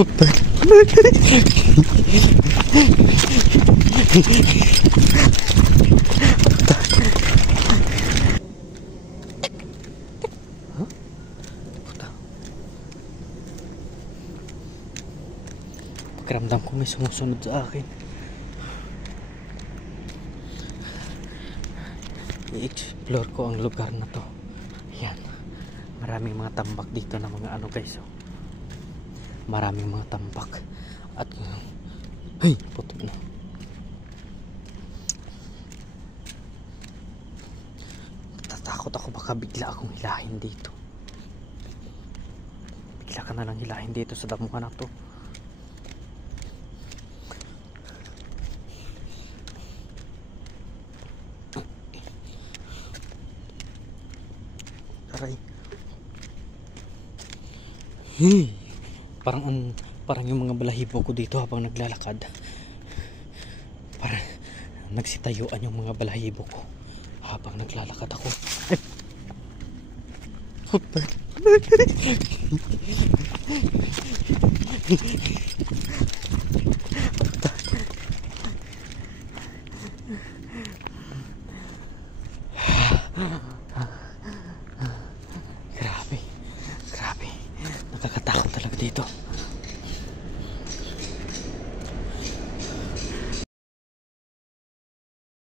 Pakiramdam ko may sumusunod sa akin. I-explore ko ang lugar na to. Ayan, maraming mga tambak dito na mga ano guys, oh. Maraming mga tambak. At ay, putik na. Tatakot ako baka bigla akong hilahin dito. Bigla ka na lang hilahin dito sa damuhan na to. Aray. Parang yung mga balahibo ko dito habang naglalakad. Parang nagsitayuan yung mga balahibo ko habang naglalakad ako. Grabe. Nakakatakot talaga dito.